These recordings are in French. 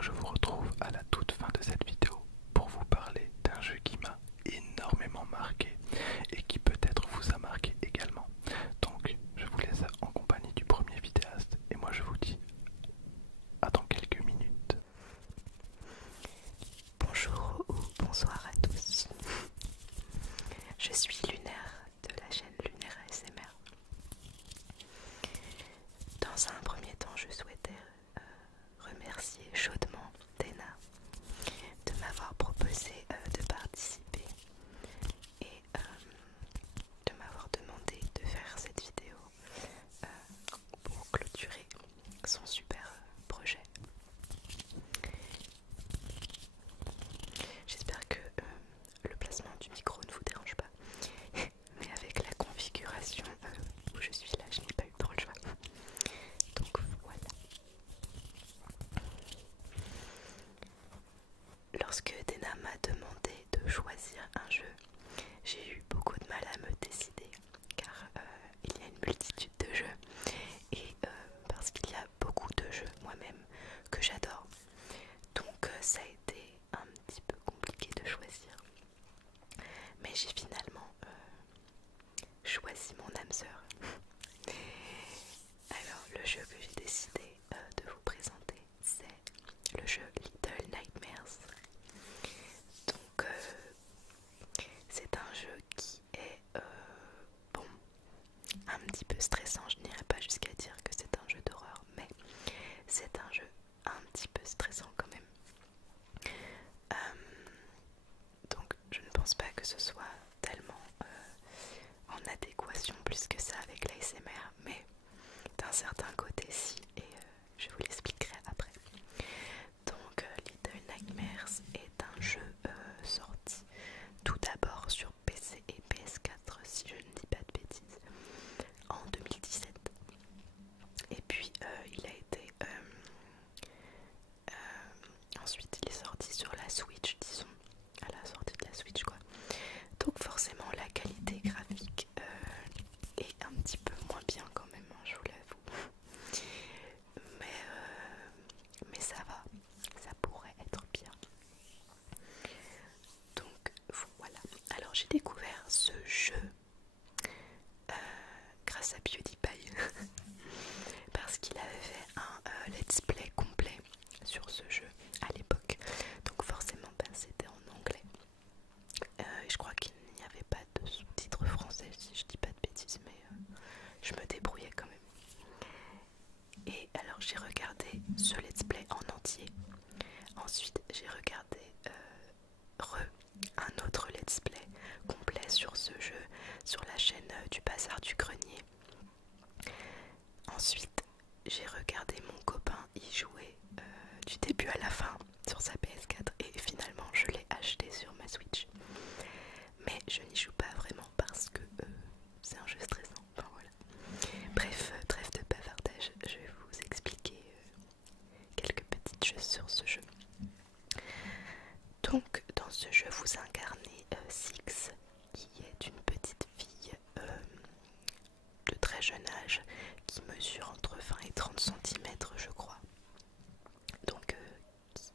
moi je vous retrouve à la toute fin de cette vidéo pour vous parler d'un jeu qui m'a énormément marqué et qui peut-être vous a marqué également. Donc je vous laisse en compagnie du premier vidéaste et moi je vous dis à dans quelques minutes. Bonjour ou bonsoir à tous. Je suis Lunaire de la chaîne Lunaire ASMR. Dans un premier temps, je souhaitais remercier chaudement Dena de m'avoir proposé de participer et de m'avoir demandé de faire cette vidéo pour clôturer son super projet. J'espère que le placement du micro ne vous dérange pas, mais avec la configuration où je suis là, je n'ai pas eu trop le choix. Donc voilà. Lorsque Dena m'a demandé de choisir un jeu, j'ai eu beaucoup de mal à me décider car il y a une multitude de jeux et parce qu'il y a beaucoup de jeux moi-même que j'adore. Donc ça a été un petit peu compliqué de choisir. Mais j'ai finalement choisi mon âme sœur. Alors le jeu que j'ai décidé de vous présenter, c'est le jeu Little Nightmares. Donc c'est un jeu qui est bon, un petit peu stressant. Je n'irai pas jusqu'à dire que c'est un jeu d'horreur, mais c'est un jeu un petit peu stressant quand même. Donc je ne pense pas que ce soit tellement en adéquation plus que ça avec l'ASMR, mais d'un certain côté si, et je vous l'expliquerai après. Donc Little Nightmares est un jeu sorti tout d'abord sur PC et PS4 si je ne dis pas de bêtises en 2017. Et puis il a été ensuite il est sorti sur la Switch, disons, à la sortie de la Switch quoi. Donc forcément la qualité graphique est un petit peu moins bien quand même, hein, je vous l'avoue. Mais ça va, ça pourrait être bien. Donc voilà. Alors j'ai découvert ce jeu grâce à PewDiePie parce qu'il avait fait un let's play complet sur ce jeu à l'époque. Donc forcément c'était en anglais. Je crois qu'il n'y avait pas de sous-titres français si je dis pas de bêtises, mais je me débrouillais quand même. Et alors j'ai regardé ce let's play en entier. Ensuite j'ai regardé un autre let's play complet sur ce jeu sur la chaîne du Bazar du Grenier. Ensuite j'ai regardé mon copain y jouer du début à la fin sur sa PS4 et finalement je l'ai acheté sur ma Switch. Mais je n'y joue pas vraiment parce que c'est un jeu stressant. Enfin voilà. Bref, trêve de bavardage, je vais vous expliquer quelques petites choses sur ce jeu. Donc dans ce jeu vous incarnez Six qui est une petite fille de très jeune âge qui mesure entre 20 et 30 cm je crois. Donc qui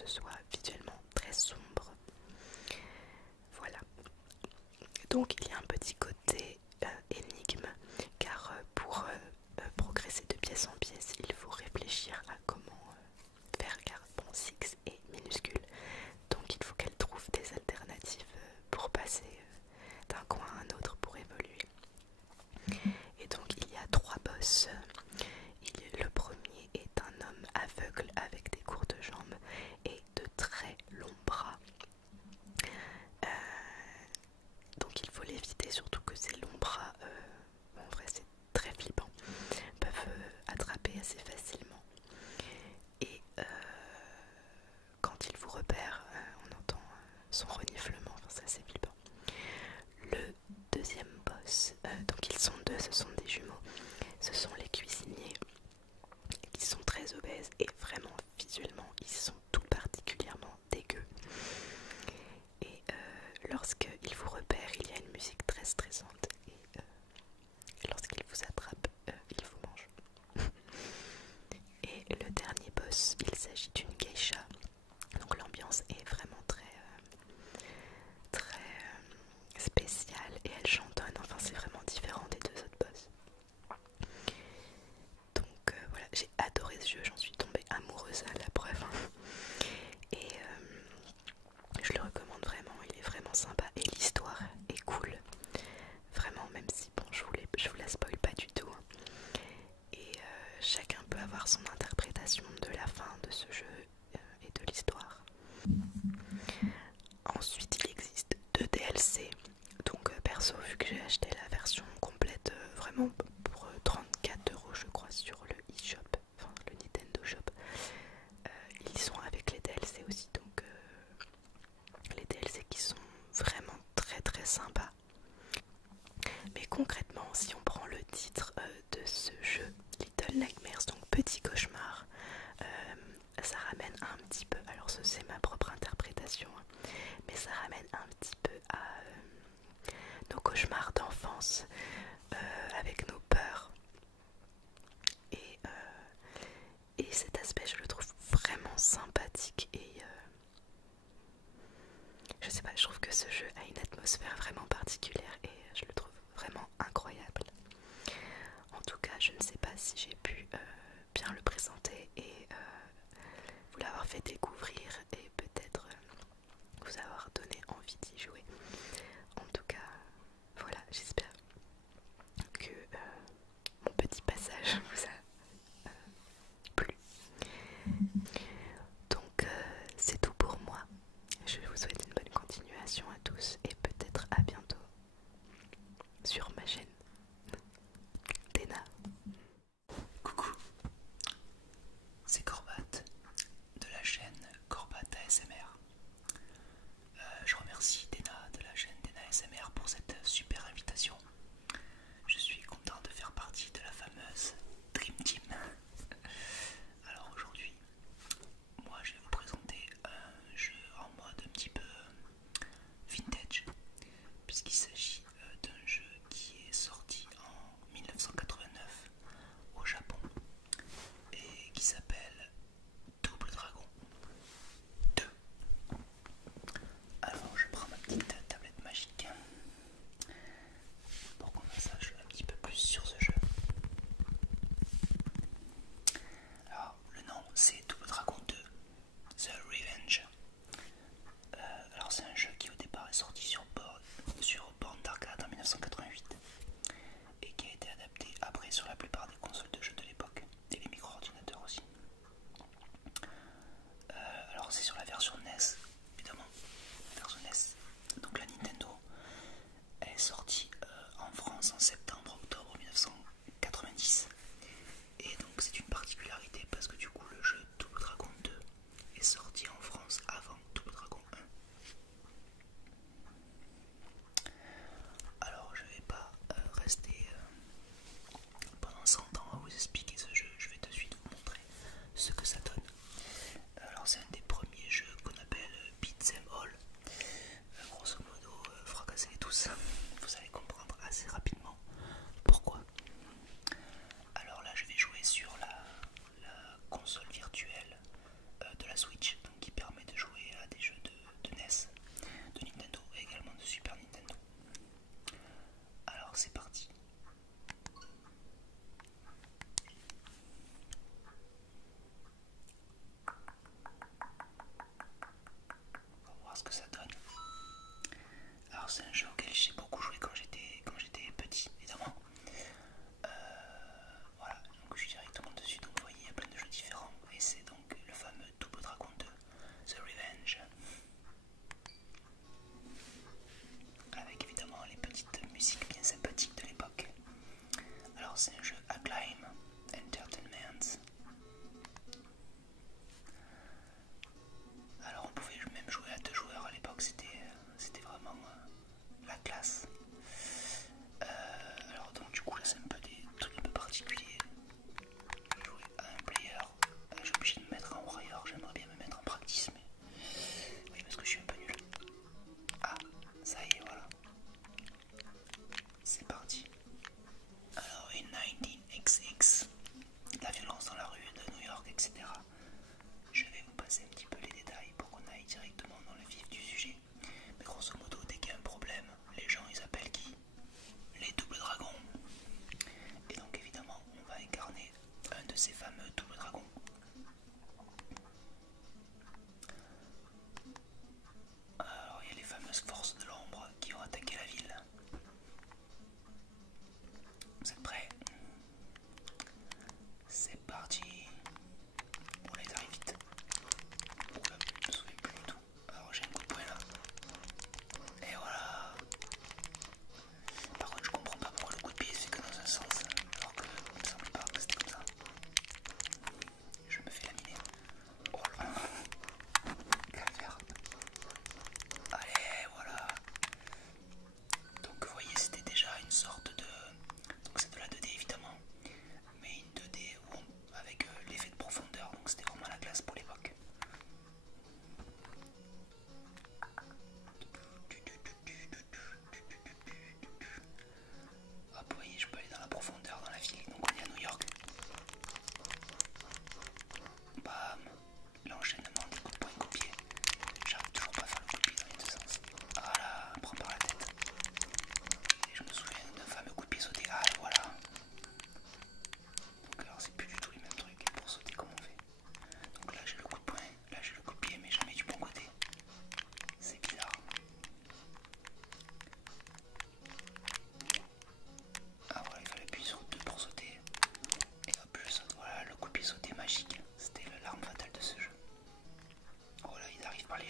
ce soit visuellement très sombre. Voilà. Donc il y a un petit côté énigme, car pour progresser de pièce en pièce, il faut réfléchir à comment faire, car bon, Six est minuscule, donc il faut qu'elle trouve des alternatives pour passer d'un coin à un autre pour évoluer. Et donc il y a 3 boss. Le premier est un homme aveugle avec des courtes jambes et de très longs bras. Donc il faut l'éviter, surtout que ces longs bras, en vrai c'est très flippant, peuvent attraper assez facilement. Et quand il vous repère, on entend son reniflement, enfin c'est assez flippant. Le deuxième boss, donc ils sont deux, ce sont des jumeaux, ce sont les cuisiniers qui sont très obèses et vraiment visuellement ils sont tout particulièrement dégueux. Et lorsqu'ils vous repèrent, il y a une musique très stressante et lorsqu'ils vous attrapent, ils vous mangent. Et le dernier boss, il s'agit d'une geisha, donc l'ambiance est vraiment très spéciale et elle chantonne, enfin c'est vraiment différent des 2 autres boss. Donc voilà, j'ai adoré ce jeu, j'en suis tombée amoureuse à la preuve. Et je le recommande vraiment, il est vraiment sympa et l'histoire est cool. Vraiment, même si bon, je vous la spoil pas du tout. Et chacun peut avoir son interprétation de la fin de ce jeu et de l'histoire. Ensuite, il existe 2 DLC. Donc perso, vu que j'ai acheté la version complète vraiment pour 34 € je crois sur le eShop, enfin le Nintendo Shop, ils sont avec les DLC aussi, donc les DLC qui sont vraiment très sympas. Mais concrètement, si on prend le titre de ce jeu, Little Nightmares, donc Petit Cauchemar, ça ramène un petit peu, alors c'est ma propre interprétation, mais ça ramène un petit peu à nos cauchemars d'enfance, avec nos peurs. Et cet aspect, je le trouve vraiment sympathique et je sais pas, je trouve que ce jeu a une atmosphère vraiment particulière et je le trouve vraiment incroyable. En tout cas, je ne sais pas si j'ai pu bien le présenter et vous l'avoir fait découvrir et peut-être vous avoir donné envie d'y jouer. En tout cas, voilà, j'espère que mon petit passage vous a plu. Donc c'est tout pour moi. Je vous souhaite une bonne continuation à tous et peut-être à bientôt sur ma chaîne. Dena. Coucou.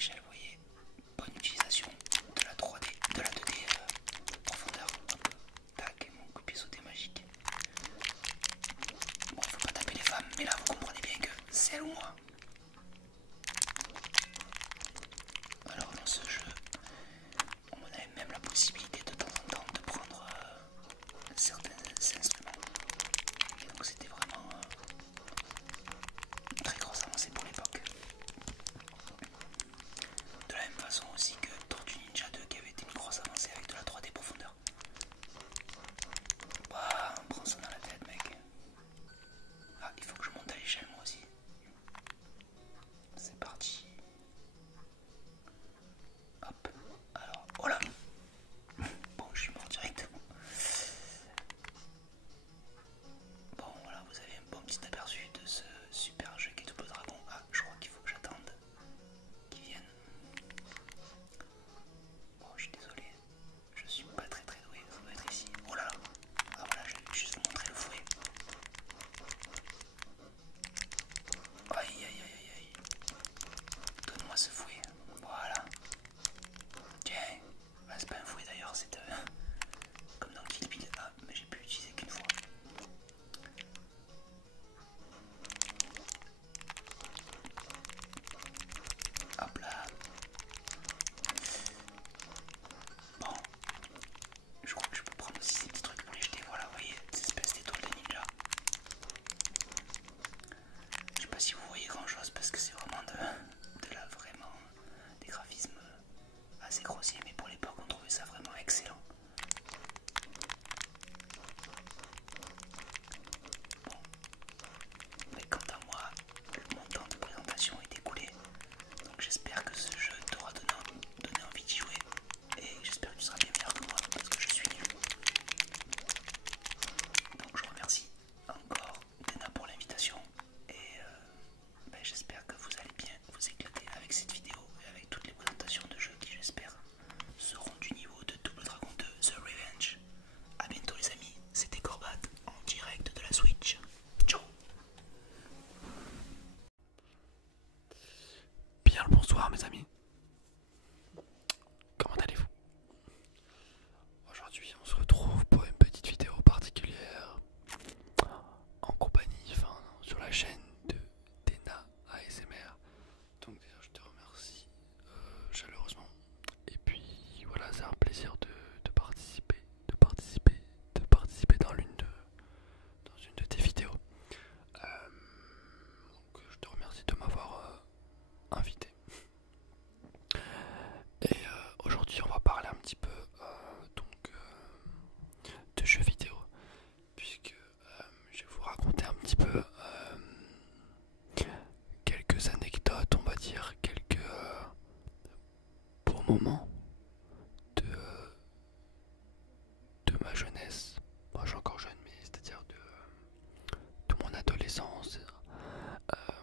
l'échelle, vous voyez. Bonne utilisation de la 3D, de la 2D profondeur. Hop, tac, et mon coup de pied sauté magique. Bon, faut pas taper les femmes, mais là vous comprenez bien que c'est elle ou moi. Alors dans ce jeu, on avait même la possibilité de temps en temps de prendre certains instruments. Et donc c'était vraiment une très grosse avancée pour l'époque. De la même façon aussi que Tortue Ninja 2 qui avait été une grosse avancée avec de la 3D profondeur. Bah, on prend ça dans la tête, mec. Ah, il faut que je monte à l'échelle moi aussi. C'est parti. Hop. Alors, voilà. Bon, je suis mort directement. Bon, voilà, vous avez un bon petit aperçu de ce super jeu qui est Double Dragon. Ah, je crois qu'il faut que j'attende qu'ils viennent. Bon, je suis désolé. Je suis pas très doué. Ça doit être ici. Oh là là. Ah voilà, je vais juste vous montrer le fouet. Aïe aïe aïe aïe aïe. Donne-moi ce fouet. Voilà. Tiens. Ah, c'est pas un fouet d'ailleurs, c'est comme dans Kill Bill. Ah, mais j'ai pu l'utiliser qu'une fois. Hop là. Bon. Je crois que je peux prendre aussi ces petits trucs pour les jeter. Voilà, vous voyez, ces espèces d'étoiles de ninja. Je sais pas si vous voyez grand chose parce que c'est vraiment vraiment des graphismes assez grossiers, mais pour l'époque on trouvait ça vraiment excellent. Bon, mais quant à moi, mon temps de présentation est écoulé, donc j'espère que ce jeu t'aura donné envie d'y jouer, et j'espère que tu seras bien meilleur que moi parce que je suis nul. Donc je remercie encore Dena pour l'invitation, et j'espère que vous allez bien vous éclater avec cette vidéo et avec toutes les présentations de jeux qui, j'espère, seront du niveau de Double Dragon 2 The Revenge. A bientôt les amis, c'était Corbat en direct de la Switch. Ciao. Bien le bonsoir mes amis. Comment allez-vous? Aujourd'hui on se retrouve pour une petite vidéo particulière en compagnie, sur la chaîne de Dena ASMR. Donc déjà je te remercie chaleureusement. Et puis voilà, c'est un plaisir de participer dans une de tes vidéos. Donc je te remercie de m'avoir invité. Et aujourd'hui on va parler un petit peu de jeux vidéo, puisque je vais vous raconter un petit peu quelques anecdotes, on va dire, quelques beaux moments de ma jeunesse. Moi je suis encore jeune, mais c'est-à-dire de mon adolescence.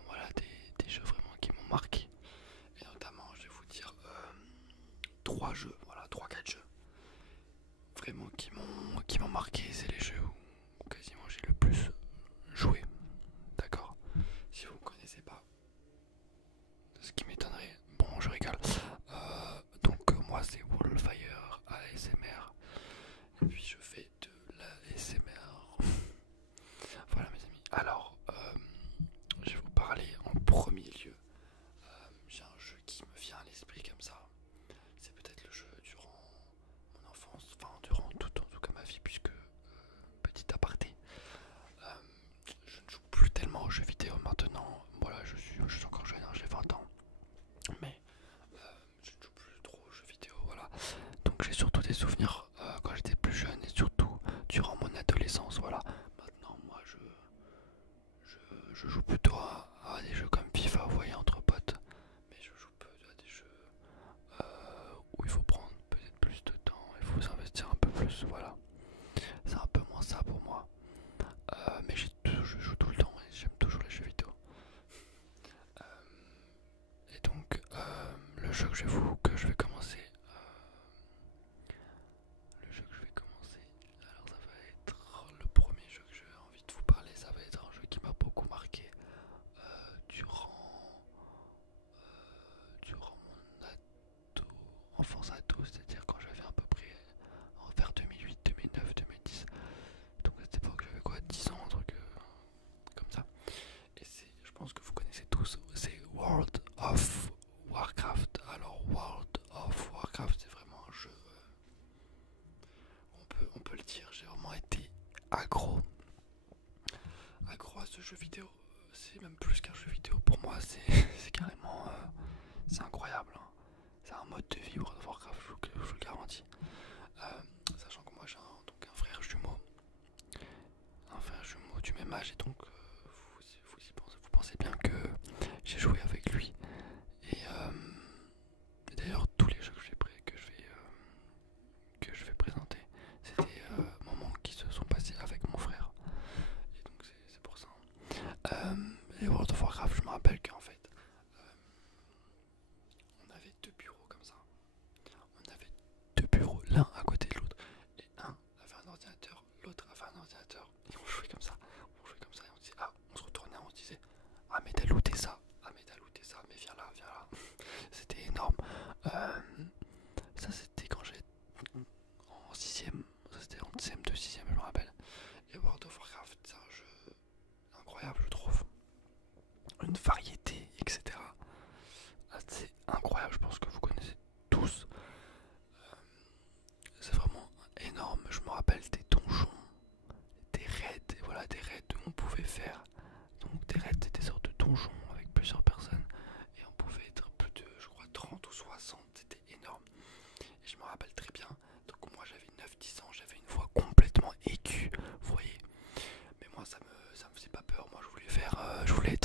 Voilà, des jeux vraiment qui m'ont marqué. Et notamment, je vais vous dire 3 jeux, voilà, 3-4 jeux vraiment qui m'ont marqué. C'est les jeux où quasiment j'ai le plus joué. D'accord? Si vous ne connaissez pas, ce qui m'étonnerait, bon, je rigole. Donc, moi, c'est Wallfire ASMR. Et puis, je fais de l'ASMR. Voilà, mes amis. Alors, je vais vous parler en premier lieu. J'ai un jeu qui me vient à l'esprit comme ça. C'est peut-être le jeu durant mon enfance, enfin durant toute en tout cas ma vie, puisque petit aparté, je ne joue plus tellement aux jeux vidéo maintenant. Voilà, je suis encore jeune, hein, j'ai 20 ans, mais je ne joue plus trop aux jeux vidéo. Voilà, donc j'ai surtout des souvenirs quand j'étais plus jeune et surtout durant mon adolescence. Voilà, maintenant moi je joue plutôt à des jeux comme FIFA, vous voyez, entre potes, mais je joue peu à des jeux où il faut prendre peut-être plus de temps, il faut s'investir un peu plus, voilà. C'est un peu moins ça pour moi. Mais je joue tout le temps et j'aime toujours les jeux vidéo. Et donc, le jeu que je vais commencer. Alors ça va être le premier jeu que j'ai envie de vous parler. Ça va être un jeu qui m'a beaucoup marqué durant même âge, et donc vous pensez bien que j'ai joué avec lui. Et d'ailleurs, tous les jeux que je vais présenter, c'est des moments qui se sont passés avec mon frère. Et donc c'est pour ça. Et World of Warcraft, je me rappelle qu'en fait, on avait deux bureaux comme ça. On avait deux bureaux, l'un à côté de l'autre. Et un avait un ordinateur, l'autre avait un ordinateur. Et on jouait comme ça. Et on disait, ah, on se retournait, on se disait, ah mais t'as looté ça, mais viens là. C'était énorme. Ça c'était quand j'étais en 6ème. Ça c'était en CM2, 6ème, je me rappelle. Et World of Warcraft, c'est un jeu incroyable, je trouve. Une variété, etc. C'est incroyable, je pense que vous connaissez tous. C'est vraiment énorme. Je me rappelle des donjons, des raids, et voilà, des raids où on pouvait faire. Donc des raids, c'était des sortes de donjons avec plusieurs personnes. Et on pouvait être plus de, je crois, 30 ou 60. C'était énorme. Et je me rappelle très bien. Donc moi j'avais 9-10 ans, j'avais une voix complètement aiguë, vous voyez. Mais moi ça me faisait pas peur. Moi je voulais je voulais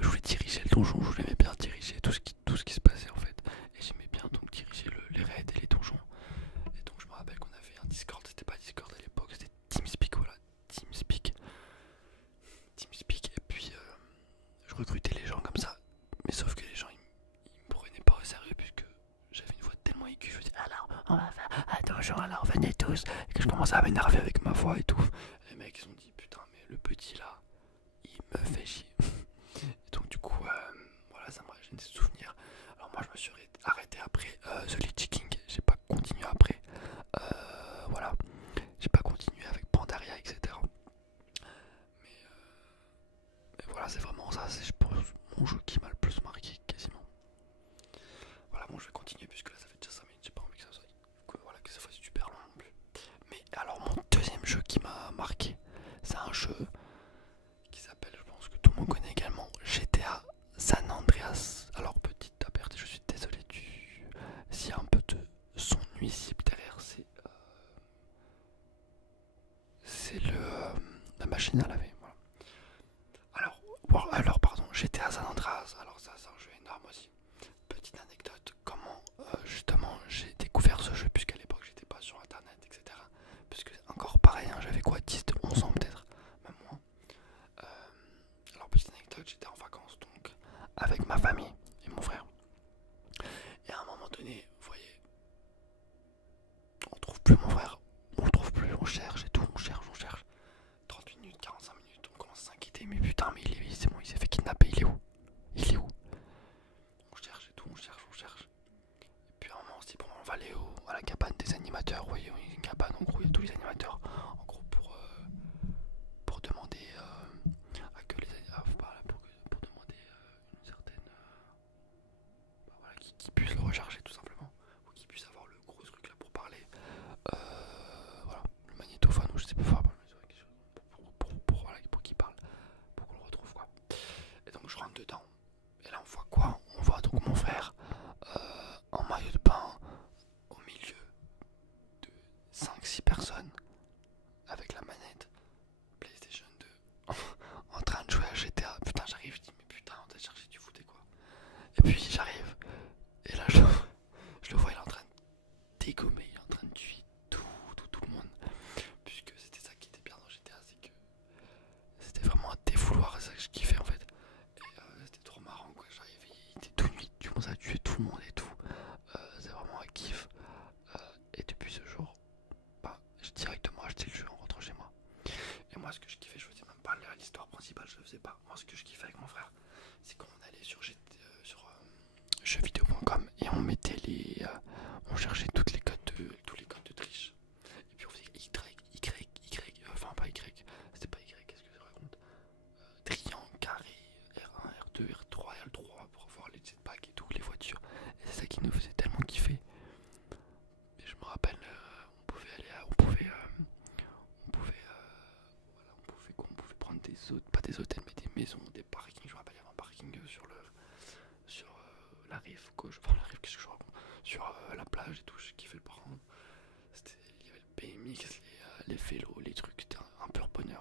je voulais diriger le donjon. Je voulais bien diriger tout ce qui se passait en fait. Et j'aimais bien donc diriger les raids et les donjons. Et donc je me rappelle qu'on avait un Discord. C'était pas Discord à l'époque, c'était TeamSpeak, voilà. TeamSpeak. Et puis je recrutais les gens comme ça. Mais sauf que les gens ils me prenaient pas au sérieux puisque j'avais une voix tellement aiguë. Je me disais alors on va faire attention, alors venez tous. Et que je commençais à m'énerver avec ma voix et tout. Les mecs ils ont dit putain mais le petit là il me fait chier. Et donc du coup voilà, ça me rajoute des souvenirs. Alors moi je me suis arrêté après The Lich King. J'ai pas continué après. Voilà. J'ai pas continué avec Pandaria, etc. Mais voilà, c'est vraiment ça. C'est je pense mon jeu qui m'a le plus marqué quasiment. Voilà, bon je vais continuer puisque là ça fait déjà 5 minutes. J'ai pas envie que ça fasse super long non plus. Mais alors mon deuxième jeu qui m'a marqué, c'est un jeu qui s'appelle, je pense que tout le monde connaît également, GTA San Andreas. Alors petite aparté, je suis désolé s'il y a un peu de son nuisible derrière, c'est la machine à laver. Voilà. Alors pardon, GTA San Andreas. Alors ça c'est un jeu énorme aussi. Petite anecdote, comment justement j'ai découvert ce jeu, puisqu'à l'époque j'étais pas sur internet, etc. Puisque encore pareil, hein, j'avais quoi, 10, 11 ans peut-être, même moins. Alors petite anecdote, j'étais en vacances donc avec ma famille et mon frère. Et à un moment donné, vous voyez, on trouve plus mon frère, on le trouve plus, on cherche et tout, on cherche. 30 minutes, 45 minutes, on commence à s'inquiéter, mais putain, mais c'est bon, il s'est fait kidnapper, il est où? On cherche et tout, on cherche. Et puis à un moment on se dit bon, on va aller à la cabane des animateurs, vous voyez, une cabane en gros, il y a tous les animateurs, en gros pour demander à que les pour demander une certaine voilà, qui puisse le recharger tout simplement, ou qui puisse avoir le gros truc là pour parler, voilà, le magnétophone ou je sais pas, pour qu'il parle, pour qu'on le retrouve quoi. Et donc je rentre dedans, et là on voit quoi? On voit donc mon frère en maillot de bain au milieu de 5-6 personnes avec la manette PlayStation 2 en train de jouer à GTA. Putain, j'arrive, je dis mais putain, on t'a cherché du foot et quoi. Et puis j'arrive, et là je le vois, il est en train de dégommer, il est en train de tuer tout le monde. Puisque c'était ça qui était bien dans GTA, c'est que c'était vraiment un défouloir, c'est ça que je kiffais en fait. Et c'était trop marrant quoi, j'arrivais, il était tout nuit, tu commences à tuer tout le monde et tout. C'est vraiment un kiff. Et depuis ce jour, j'ai directement acheté le jeu en rentrant chez moi. Et moi ce que je kiffais, je faisais même pas l'histoire principale, je le faisais pas. Moi ce que je kiffais avec mon frère, c'est qu'on allait sur jeuxvideo.com et on mettait on cherchait tous les codes de triche. Et puis on faisait enfin pas Y, c'était pas Y, qu'est-ce que je raconte, triangle, carré, R1, R2, R3, L3 pour voir les jetpacks et tout, les voitures. Et c'est ça qui nous faisait tellement kiffer. Et je me rappelle, on pouvait prendre pas des hôtels mais des maisons, des parkings. Je me rappelle, il y avait un parking sur la rive gauche, enfin la rive, qu'est-ce que je raconte, sur la plage et tout, je kiffais le prendre. Il y avait le BMX, les vélos, les trucs, c'était un pur bonheur.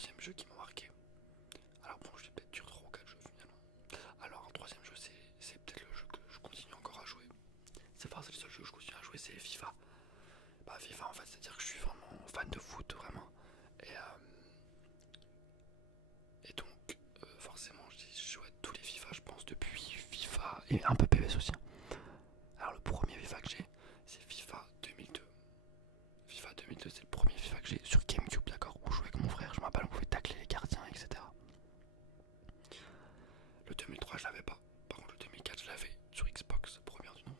troisième jeu qui m'a marqué. Alors bon, je vais peut-être dire 3 ou 4 jeux finalement. Alors un troisième jeu, c'est peut-être le jeu que je continue encore à jouer. C'est le seul jeu que je continue à jouer, c'est FIFA. Bah FIFA en fait, c'est-à-dire que je suis vraiment fan de foot, vraiment. Et donc, forcément, je joue à tous les FIFA, je pense, depuis FIFA et un peu PES aussi. Alors le premier FIFA que j'ai, c'est FIFA 2002. FIFA 2002, c'est le premier FIFA que j'ai sur GameCube, d'accord, où je jouais avec mon frère. Je me rappelle, on pouvait tacler les gardiens, etc. Le 2003, je l'avais pas. Par contre, le 2004, je l'avais sur Xbox, première du nom.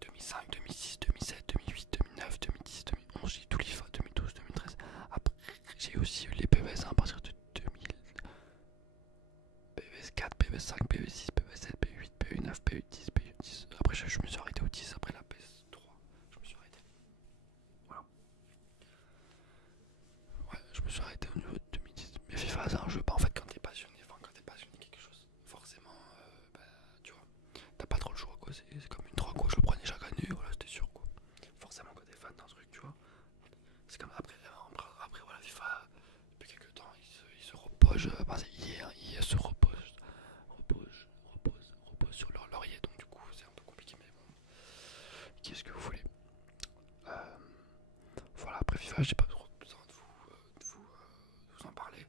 2005, 2006, 2007, 2008, 2009, 2010, 2011, j'ai eu tous les FIFA, 2012, 2013. Après, j'ai aussi eu les PES à partir de 2000. PES 4, PES 5, PES 6, PES 7, PES 8, PES 9, PES 10, PES 10. Après, je me suis arrêté au 10, après la PS3. Je me suis arrêté. Voilà. Ouais, je me suis arrêté au niveau de 2010. Mais FIFA, c'est un jeu. Bah, en fait, quand t'es passionné, quand t'es passionné quelque chose, forcément, bah, tu vois, t'as pas trop le choix, quoi. C'est comme une drogue, quoi. Je le prenais chaque année, voilà, c'était sûr, quoi. Forcément, quand t'es fan d'un truc, tu vois. C'est comme après voilà, FIFA, depuis quelques temps, il se repose. Bah, c'est hier, il se repose sur leur laurier, donc du coup, c'est un peu compliqué, mais bon. Qu'est-ce que vous voulez? Voilà, après FIFA, j'ai pas trop besoin de vous en parler.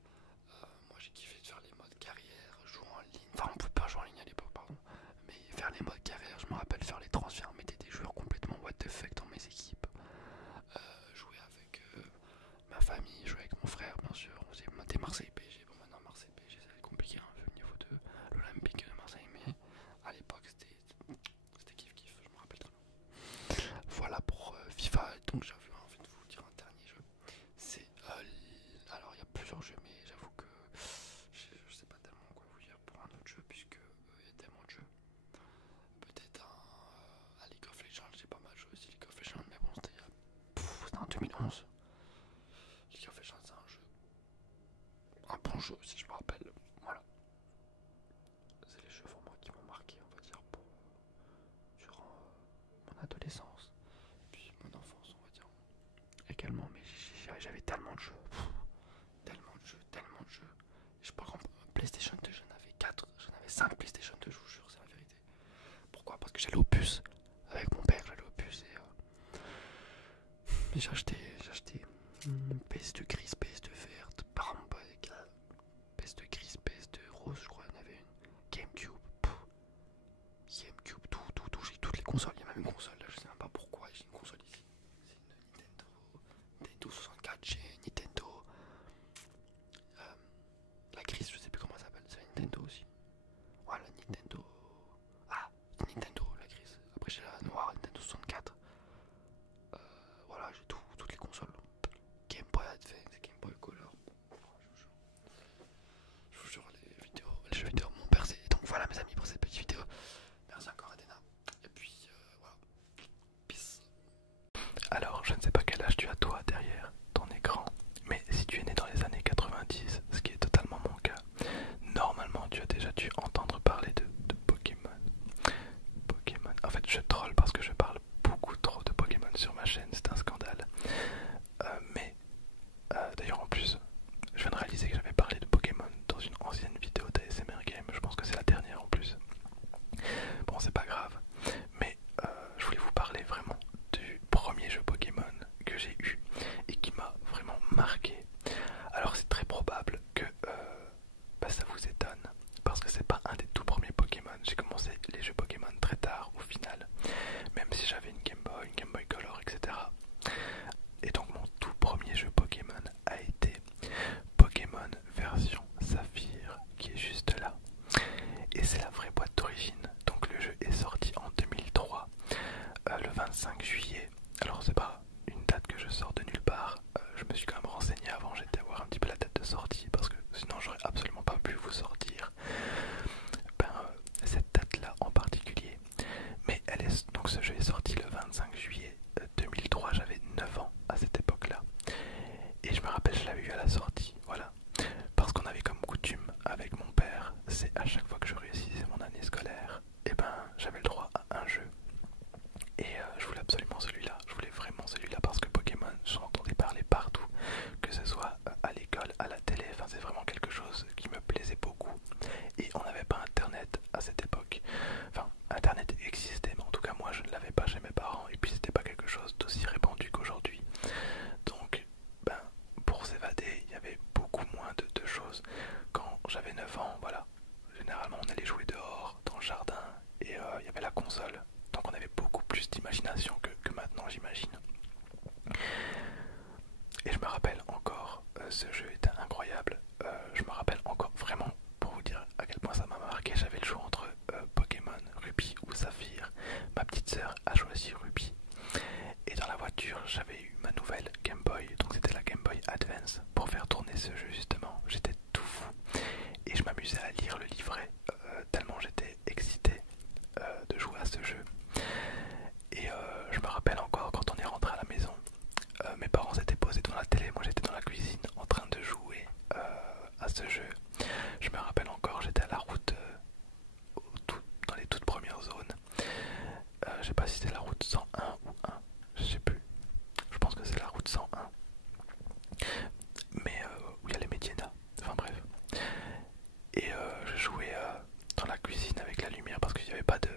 Moi, j'ai kiffé de faire les modes carrière, jouer en ligne. Enfin, on pouvait pas jouer en ligne à l'époque, pardon. Mais faire les modes carrière, je me rappelle faire les transferts, mettre des joueurs complètement what the fuck dans mes équipes. Jouer avec ma famille, jouer avec mon frère, bien sûr. On faisait des Marseille PSG. Bon, maintenant, Marseille PSG, ça va être compliqué hein, vu au niveau de l'Olympique de Marseille. Mais à l'époque, c'était kiff-kiff, je me rappelle très bien. Voilà pour FIFA. Donc, j'avais envie de vous dire un dernier jeu. C'est. Alors, il y a plusieurs jeux, mais j'avoue que je sais pas tellement quoi vous dire pour un autre jeu, puisque il y a tellement de jeux. Peut-être un League of Legends, j'ai pas mal joué aussi League of Legends, mais bon, c'était en 2011. League of Legends, c'est un bon jeu si je me rappelle. Voilà. C'est les jeux vraiment qui m'ont marqué, on va dire, durant mon adolescence, puis mon enfance, on va dire. Également, mais j'avais tellement de jeux. Tellement de jeux. Je par exemple, PlayStation 2, j'en avais 4, j'en avais 5 PlayStation 2, je vous jure, c'est la vérité. Pourquoi? Parce que j'allais au puce. Avec mon père, j'allais au puce et j'ai acheté PS2 grise, PS2 verte, par exemple, avec PS2 grise, PS2 rose, je crois, il y en avait une. GameCube, tout, j'ai toutes les consoles, il y a même une console là, je sais même pas y avait beaucoup moins de choses. Quand j'avais 9 ans, voilà, généralement on allait jouer dehors, dans le jardin, et il y avait la console. Donc on avait beaucoup plus d'imagination que maintenant, j'imagine. Et je me rappelle encore, ce jeu était incroyable. Je me rappelle encore vraiment, pour vous dire à quel point ça m'a marqué, j'avais le choix entre Pokémon, Ruby ou Saphir. Ma petite sœur a choisi Ruby. Et dans la voiture, j'avais eu ma nouvelle Game Boy, donc c'était la Game Boy Advance, pour faire tourner ce jeu justement. J'étais tout fou. Et je m'amusais à lire le livret, tellement j'étais excité de jouer à ce jeu. Et je me rappelle encore quand on est rentré à la maison, mes parents s'étaient posés devant la télé, moi j'étais dans la cuisine en train de jouer à ce jeu. Je me rappelle encore, j'étais à la route, dans les toutes premières zones. Je sais pas si c'était la route 101 ou 1, je sais plus. Je pense que c'est la route 101. Mais où il y a les médiénas, enfin bref. Et je jouais dans la cuisine avec la lumière parce qu'il n'y avait pas de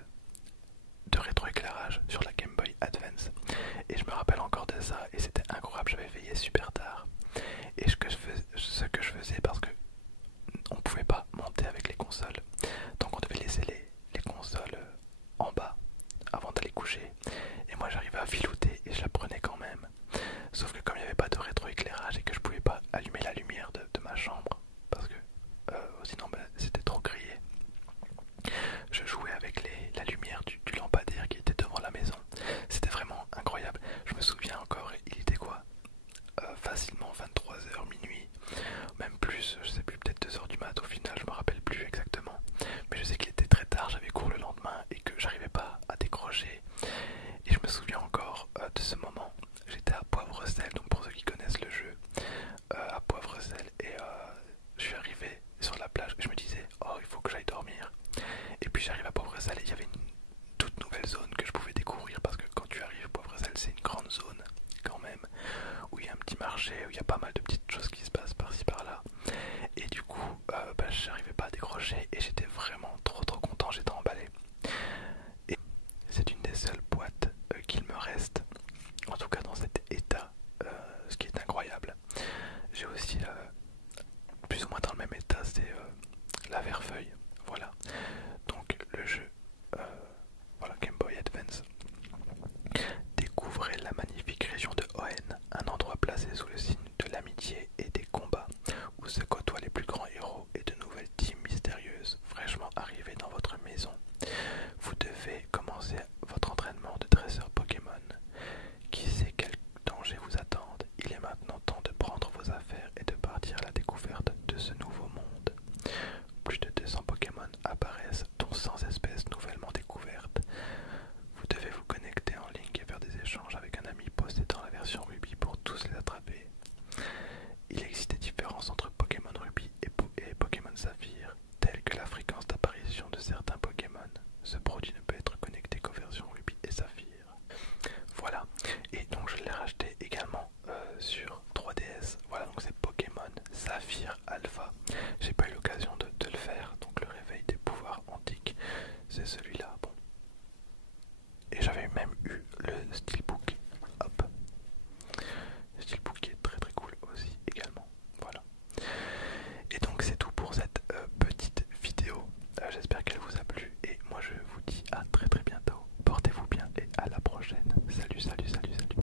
rétroéclairage sur la Game Boy Advance. Et je me rappelle encore de ça et c'était incroyable, j'avais veillé super tard. Et ce que je faisais, parce que on pouvait pas monter avec les consoles, donc on devait laisser les consoles en bas avant d'aller coucher. Et moi j'arrivais à filouter et je la prenais quand même. Sauf que comme il n'y avait pas de rétroéclairage et que je pouvais pas allumer la lumière de ma chambre, parce que sinon c'était trop grillé, je jouais avec la lumière du lampadaire qui était devant la maison. C'était vraiment incroyable. Je me souviens encore, il était quoi, facilement 23h, minuit, même plus, je sais plus, peut-être 2h du mat au final, je me rappelle plus exactement. Mais je sais qu'il était très tard, j'avais cours le lendemain et que j'arrivais pas à décrocher. Et je me souviens encore de ce moment. J'étais à Poivre-Sel, donc pour ceux qui connaissent le jeu, à Poivre-Sel, et je suis arrivé sur la plage et je me disais, oh, il faut que j'aille dormir. Et puis j'arrive à Poivre-Sel et il y avait une toute nouvelle zone que je pouvais découvrir, parce que quand tu arrives à Poivre-Sel, c'est une grande zone quand même, où il y a un petit marché, où il y a pas mal de petites choses qui se passent par-ci par-là. Et du coup, j'arrivais pas à décrocher et j'étais vraiment trop content, j'étais emballé. Et c'est une des seules boîtes qu'il me reste, en tout cas dans cet état, ce qui est incroyable. J'ai aussi, plus ou moins dans le même état, c'est la Verfeuille, voilà. Donc le jeu, voilà, Game Boy Advance. Découvrez la magnifique région de Hoenn, un endroit placé sous le signe de l'amitié et des combats, où se côtoient les plus grands héros et de nouvelles teams mystérieuses fraîchement arrivées dans votre maison. Vous devez commencer votre entraînement de dresseur Pokémon. Qui sait quels dangers vous attendent? Il est maintenant temps de prendre vos affaires et de partir à la découverte de ce nouveau monde. Plus de 200 Pokémon apparaissent, dont 100 espèces nouvellement découvertes. Vous devez vous connecter en ligne et faire des échanges avec un ami possédant la version Ruby pour tous les attraper. Il existe des différences entre Pokémon Ruby et Pokémon Saphir, telles que la fréquence d'apparition de certains Pokémon. Ce produit ne peut être connecté qu'aux versions Ruby et Saphir. Voilà, et donc je l'ai racheté également sur 3DS. Voilà, donc c'est Pokémon Saphir Alpha. J'ai pas eu l'occasion de le faire, donc le réveil des pouvoirs antiques, c'est celui-là.